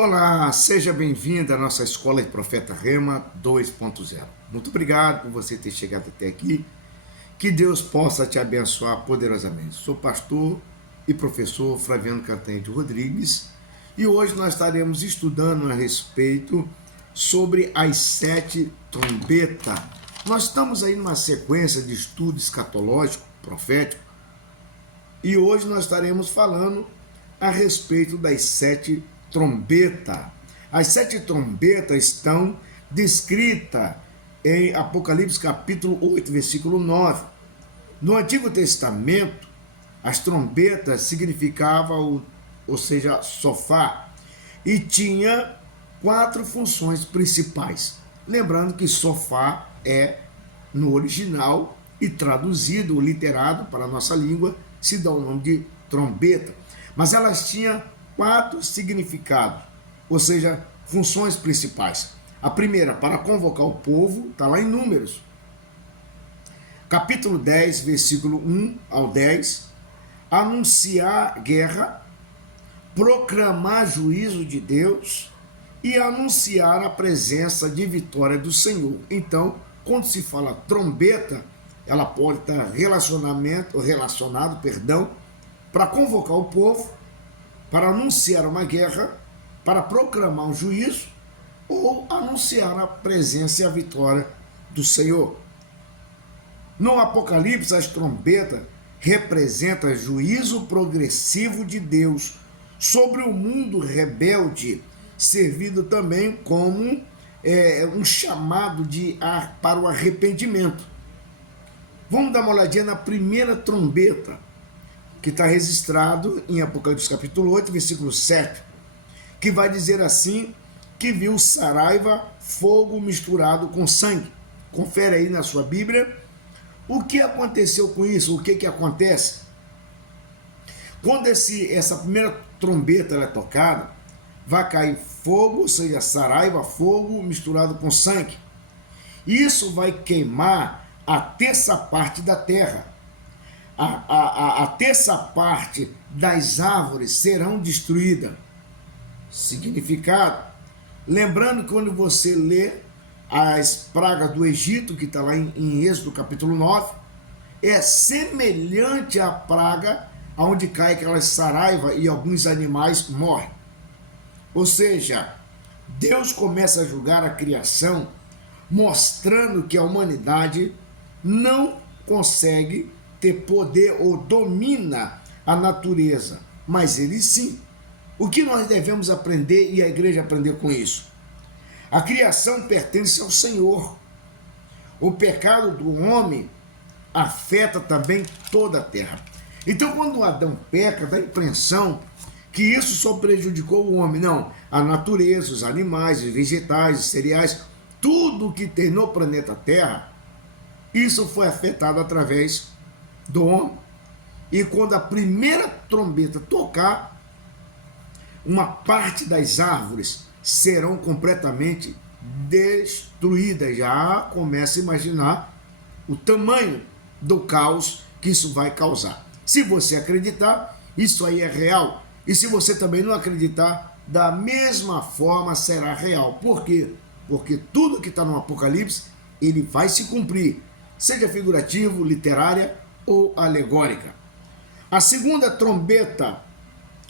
Olá, seja bem-vindo à nossa Escola de Profeta Rema 2.0. Muito obrigado por você ter chegado até aqui. Que Deus possa te abençoar poderosamente. Sou pastor e professor Flaviano Cantanhede Rodrigues e hoje nós estaremos estudando a respeito sobre as 7 trombetas. Nós estamos aí numa sequência de estudo escatológico, profético, e hoje nós estaremos falando a respeito das 7 trombetas. As 7 trombetas estão descritas em Apocalipse capítulo 8, versículo 9. No Antigo Testamento, as trombetas significavam, ou seja, sofá, e tinha 4 funções principais. Lembrando que sofá é, no original, e traduzido ou literado para a nossa língua, se dá o nome de trombeta. Mas elas tinham 4 significados, ou seja, funções principais. A primeira, para convocar o povo, está lá em Números. Capítulo 10, versículo 1 ao 10, anunciar guerra, proclamar juízo de Deus e anunciar a presença de vitória do Senhor. Então, quando se fala trombeta, ela pode estar relacionado, para convocar o povo, para anunciar uma guerra, para proclamar um juízo ou anunciar a presença e a vitória do Senhor. No Apocalipse, as trombetas representam juízo progressivo de Deus sobre o mundo rebelde, servindo também como um chamado para o arrependimento. Vamos dar uma olhadinha na primeira trombeta, que está registrado em Apocalipse capítulo 8, versículo 7, que vai dizer assim, que viu saraiva, fogo misturado com sangue. Confere aí na sua Bíblia. O que aconteceu com isso? O que acontece? Quando essa primeira trombeta é tocada, vai cair fogo, ou seja, saraiva, fogo misturado com sangue. Isso vai queimar a terça parte da terra. A terça parte das árvores serão destruídas. Significado. Lembrando que quando você lê as pragas do Egito, que está lá em Êxodo capítulo 9, é semelhante à praga onde cai aquelas saraiva e alguns animais morrem. Ou seja, Deus começa a julgar a criação, mostrando que a humanidade não consegue ter poder ou domina a natureza, mas ele sim. O que nós devemos aprender e a igreja aprender com isso? A criação pertence ao Senhor. O pecado do homem afeta também toda a terra. Então, quando Adão peca, dá a impressão que isso só prejudicou o homem. Não, a natureza, os animais, os vegetais, os cereais, tudo que tem no planeta Terra, isso foi afetado através do homem. E quando a primeira trombeta tocar, uma parte das árvores serão completamente destruídas. Já começa a imaginar o tamanho do caos que isso vai causar. Se você acreditar, isso aí é real. E se você também não acreditar, da mesma forma será real. Por quê? Porque tudo que está no Apocalipse, ele vai se cumprir, seja figurativo, literária ou alegórica. A segunda trombeta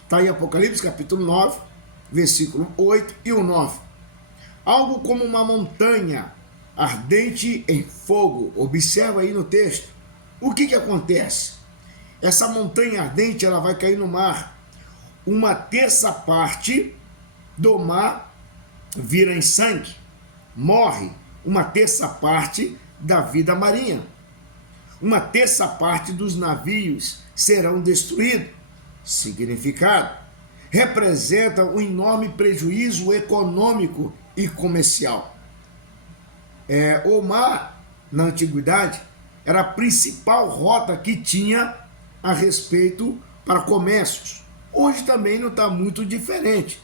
está em Apocalipse capítulo 9, versículo 8 e o 9. Algo como uma montanha ardente em fogo. Observa aí no texto. O que acontece? Essa montanha ardente, ela vai cair no mar. Uma terça parte do mar vira em sangue. Morre uma terça parte da vida marinha. Uma terça parte dos navios serão destruídos. Significado: representa um enorme prejuízo econômico e comercial. O mar, na antiguidade, era a principal rota que tinha a respeito para comércios. Hoje também não está muito diferente.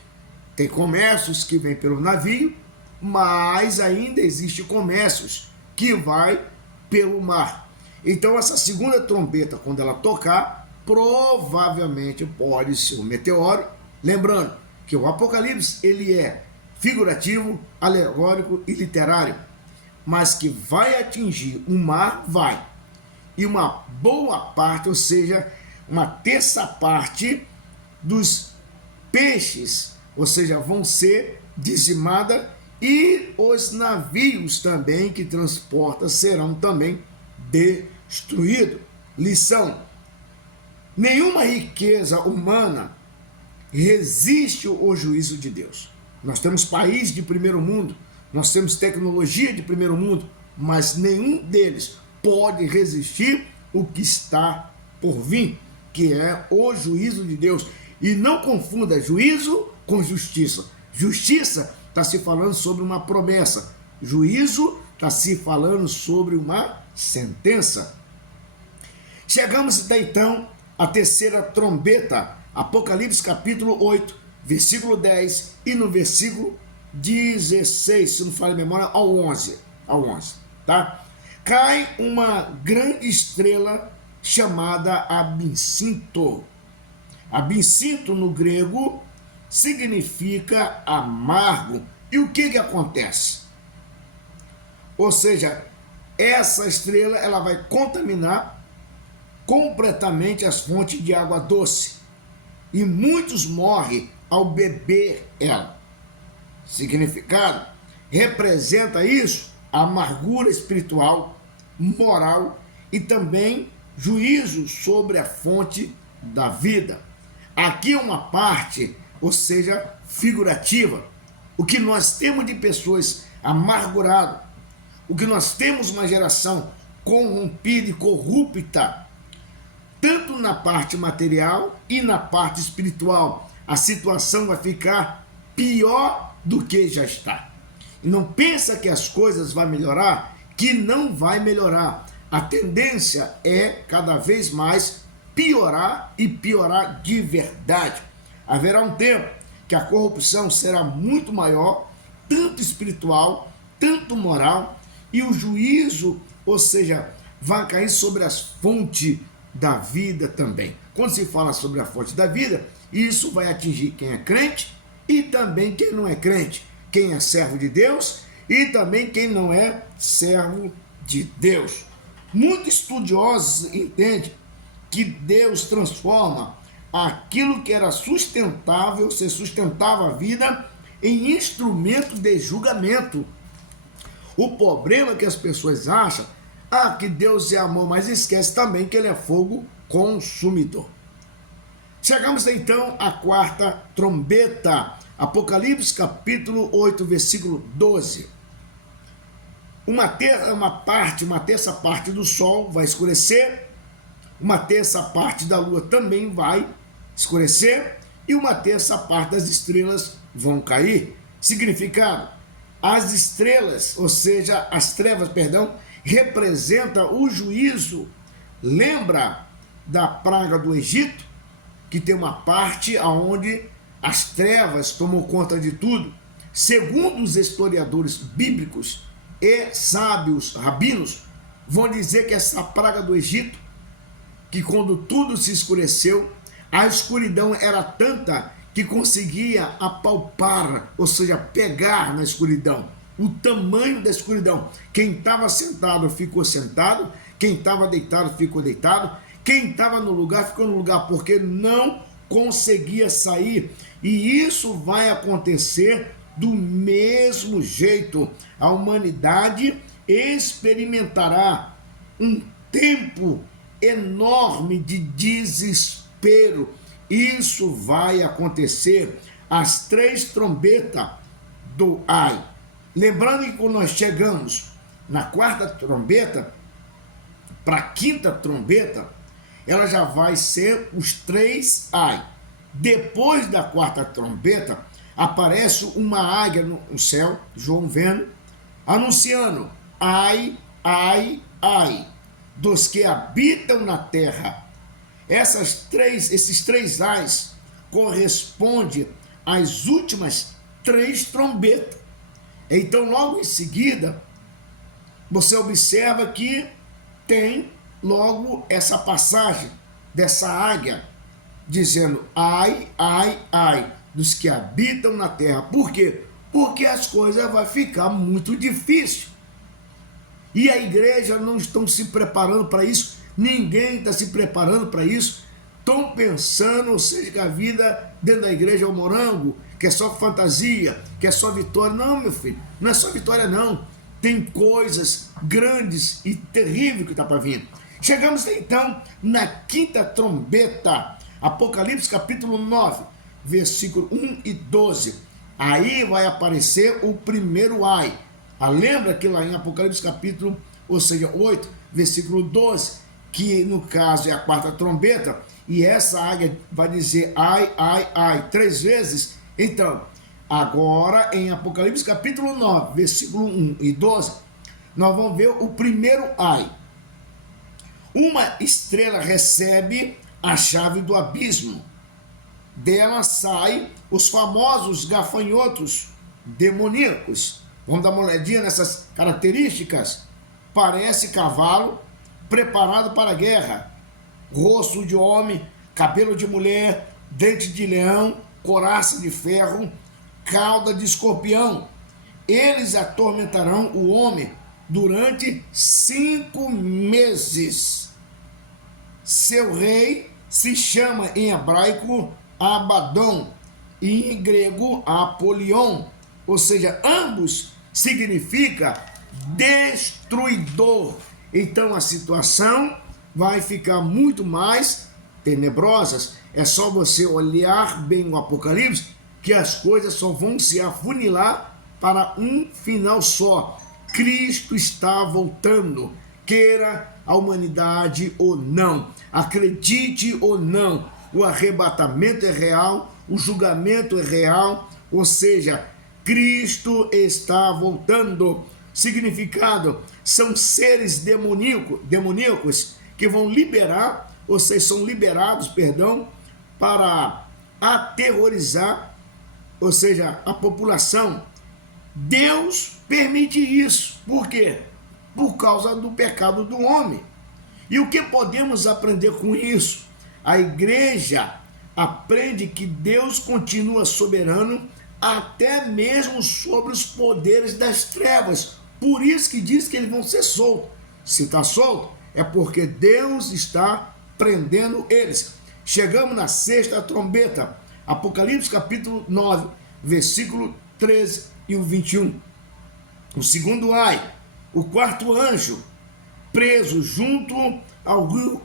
Tem comércios que vêm pelo navio, mas ainda existe comércios que vai pelo mar. Então essa segunda trombeta, quando ela tocar, provavelmente pode ser um meteoro. Lembrando que o Apocalipse ele é figurativo, alegórico e literário, mas que vai atingir o mar, vai. E uma boa parte, ou seja, uma terça parte dos peixes, ou seja, vão ser dizimadas, e os navios também que transportam serão também destruídos. Lição: nenhuma riqueza humana resiste ao juízo de Deus. Nós temos país de primeiro mundo, nós temos tecnologia de primeiro mundo, mas nenhum deles pode resistir o que está por vir, que é o juízo de Deus. E não confunda juízo com justiça. Justiça está se falando sobre uma promessa. Juízo está se falando sobre uma sentença. Chegamos até então à terceira trombeta, Apocalipse capítulo 8, versículo 10 e no versículo 16, se não falha a memória, ao 11, tá? Cai uma grande estrela chamada Absinto. Absinto no grego significa amargo. E o que acontece? Ou seja, essa estrela ela vai contaminar completamente as fontes de água doce. E muitos morrem ao beber ela. Significado: representa isso a amargura espiritual, moral e também juízo sobre a fonte da vida. Aqui é uma parte, ou seja, figurativa. O que nós temos de pessoas amarguradas, o que nós temos uma geração corrompida e corrupta, tanto na parte material e na parte espiritual. A situação vai ficar pior do que já está. E não pensa que as coisas vão melhorar, que não vai melhorar. A tendência é cada vez mais piorar e piorar de verdade. Haverá um tempo que a corrupção será muito maior, tanto espiritual, tanto moral, e o juízo, ou seja, vai cair sobre as fontes da vida também. Quando se fala sobre a fonte da vida, isso vai atingir quem é crente e também quem não é crente, quem é servo de Deus e também quem não é servo de Deus. Muitos estudiosos entendem que Deus transforma aquilo que era sustentável, se sustentava a vida, em instrumento de julgamento. O problema é que as pessoas acham que Deus é amor, mas esquece também que ele é fogo consumidor. Chegamos então à quarta trombeta, Apocalipse capítulo 8, versículo 12. Uma terça parte do sol vai escurecer, uma terça parte da lua também vai escurecer e uma terça parte das estrelas vão cair. Significado: as estrelas, ou seja, as trevas, representa o juízo. Lembra da praga do Egito, que tem uma parte onde as trevas tomam conta de tudo? Segundo os historiadores bíblicos e sábios rabinos, vão dizer que essa praga do Egito, que quando tudo se escureceu, a escuridão era tanta que conseguia apalpar, ou seja, pegar na escuridão, o tamanho da escuridão. Quem estava sentado ficou sentado, quem estava deitado ficou deitado, quem estava no lugar ficou no lugar, porque não conseguia sair. E isso vai acontecer do mesmo jeito. A humanidade experimentará um tempo enorme de desespero. Isso vai acontecer. As três trombetas do ai. Lembrando que quando nós chegamos na quarta trombeta, para a quinta trombeta, ela já vai ser os três ai. Depois da quarta trombeta, aparece uma águia no céu, João vendo, anunciando: ai, ai, ai, dos que habitam na terra. Esses três ais correspondem às últimas três trombetas. Então, logo em seguida, você observa que tem logo essa passagem dessa águia, dizendo: ai, ai, ai, dos que habitam na terra. Por quê? Porque as coisas vão ficar muito difíceis. E a igreja não estão se preparando para isso, ninguém está se preparando para isso. Estão pensando, ou seja, que a vida dentro da igreja é um morango, que é só fantasia, que é só vitória. Não, meu filho, não é só vitória não. Tem coisas grandes e terríveis que está para vir. Chegamos então na quinta trombeta, Apocalipse capítulo 9, versículo 1 e 12. Aí vai aparecer o primeiro ai. Lembra que lá em Apocalipse capítulo, ou seja, 8, versículo 12, que no caso é a quarta trombeta, e essa águia vai dizer ai, ai, ai, 3 vezes. Então, agora em Apocalipse capítulo 9, versículo 1 e 12, nós vamos ver o primeiro ai. Uma estrela recebe a chave do abismo. Dela saem os famosos gafanhotos demoníacos. Vamos dar uma olhadinha nessas características. Parece cavalo preparado para a guerra. Rosto de homem, cabelo de mulher, dente de leão, couraça de ferro, cauda de escorpião. Eles atormentarão o homem durante 5 meses. Seu rei se chama em hebraico Abadão e em grego Apolion, ou seja, ambos significa destruidor. Então a situação vai ficar muito mais tenebrosa. É só você olhar bem o Apocalipse que as coisas só vão se afunilar para um final só. Cristo está voltando, queira a humanidade ou não, acredite ou não, o arrebatamento é real, o julgamento é real, ou seja, Cristo está voltando. Significado, são seres demoníacos que vão liberar, ou seja, são liberados, para aterrorizar, ou seja, a população. Deus permite isso. Por quê? Por causa do pecado do homem. E o que podemos aprender com isso? A igreja aprende que Deus continua soberano até mesmo sobre os poderes das trevas. Por isso que diz que eles vão ser soltos. Se está solto, é porque Deus está prendendo eles. Chegamos na sexta trombeta, Apocalipse capítulo 9, versículo 13 e o 21. O segundo ai, o quarto anjo, preso junto ao rio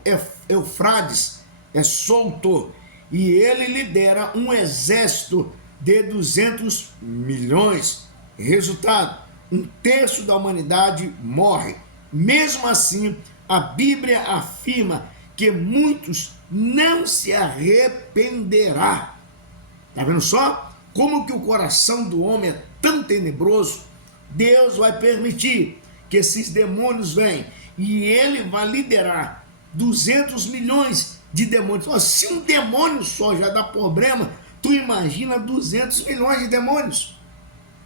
Eufrates, é solto, e ele lidera um exército de 200 milhões. Resultado, 1/3 da humanidade morre. Mesmo assim, a Bíblia afirma que muitos não se arrependerá. Está vendo só? Como que o coração do homem é tão tenebroso. Deus vai permitir que esses demônios venham e ele vai liderar 200 milhões de demônios. Se um demônio só já dá problema, tu imagina 200 milhões de demônios.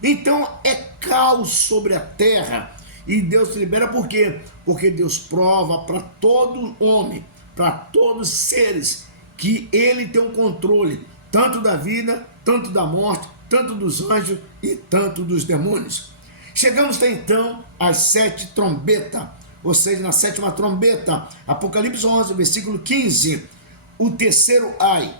Então é caos sobre a terra. E Deus te libera por quê? Porque Deus prova para todo homem, para todos os seres, que ele tem o controle, tanto da vida, tanto da morte, tanto dos anjos e tanto dos demônios. Chegamos até então às 7 trombetas, ou seja, na 7ª trombeta, Apocalipse 11, versículo 15, o terceiro ai.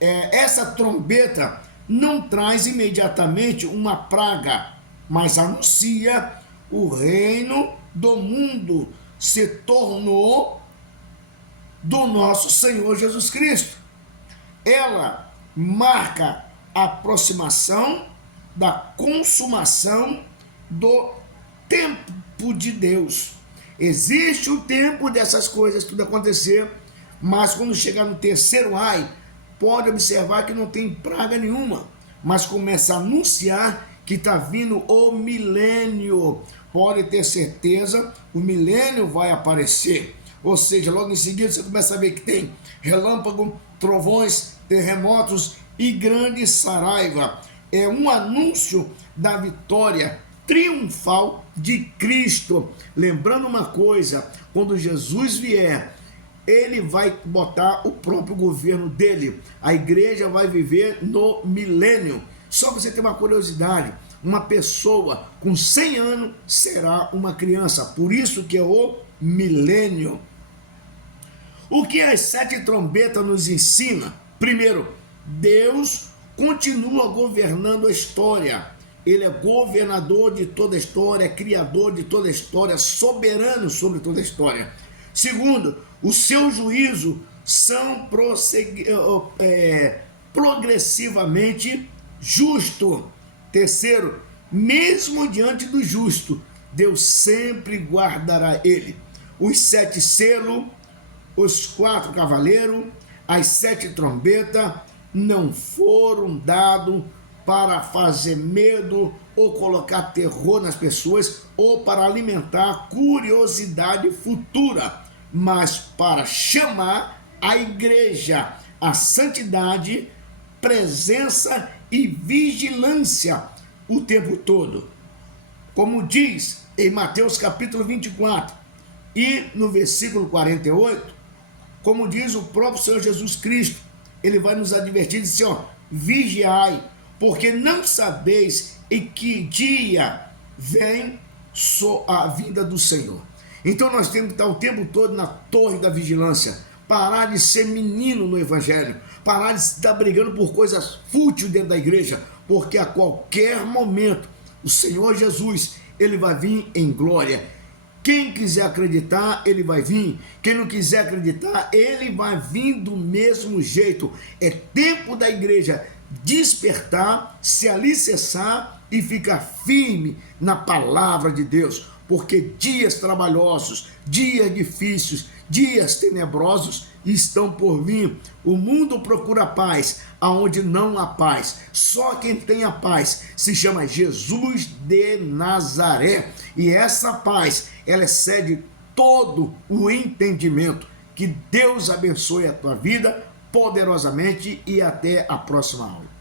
Essa trombeta não traz imediatamente uma praga, mas anuncia o reino do mundo se tornou do nosso Senhor Jesus Cristo. Ela marca a aproximação da consumação do tempo de Deus. Existe o tempo dessas coisas tudo acontecer, mas quando chegar no terceiro ai, pode observar que não tem praga nenhuma, mas começa a anunciar que está vindo o milênio. Pode ter certeza, o milênio vai aparecer. Ou seja, logo em seguida você começa a ver que tem relâmpago, trovões, terremotos e grande saraiva. É um anúncio da vitória triunfal de Cristo. Lembrando uma coisa, quando Jesus vier, ele vai botar o próprio governo dele. A igreja vai viver no milênio. Só para você ter uma curiosidade, uma pessoa com 100 anos será uma criança. Por isso que é o milênio. O que as 7 trombetas nos ensina? Primeiro, Deus continua governando a história. Ele é governador de toda a história, criador de toda a história, soberano sobre toda a história. Segundo, os seus juízos são progressivamente justos. Terceiro, mesmo diante do justo, Deus sempre guardará ele. Os 7 selos, os 4 cavaleiros, as 7 trombetas não foram dados para fazer medo ou colocar terror nas pessoas ou para alimentar curiosidade futura, mas para chamar a igreja à santidade, presença e vigilância o tempo todo. Como diz em Mateus capítulo 24 e no versículo 48, como diz o próprio Senhor Jesus Cristo, ele vai nos advertir, diz assim, ó, vigiai, porque não sabeis em que dia vem a vinda do Senhor. Então nós temos que estar o tempo todo na torre da vigilância, parar de ser menino no evangelho, parar de estar brigando por coisas fúteis dentro da igreja, porque a qualquer momento o Senhor Jesus, ele vai vir em glória. Quem quiser acreditar, ele vai vir. Quem não quiser acreditar, ele vai vir do mesmo jeito. É tempo da igreja despertar, se alicerçar e ficar firme na palavra de Deus, porque dias trabalhosos, dias difíceis, dias tenebrosos estão por vir. O mundo procura paz, aonde não há paz. Só quem tem a paz se chama Jesus de Nazaré. E essa paz, ela excede todo o entendimento. Que Deus abençoe a tua vida poderosamente e até a próxima aula.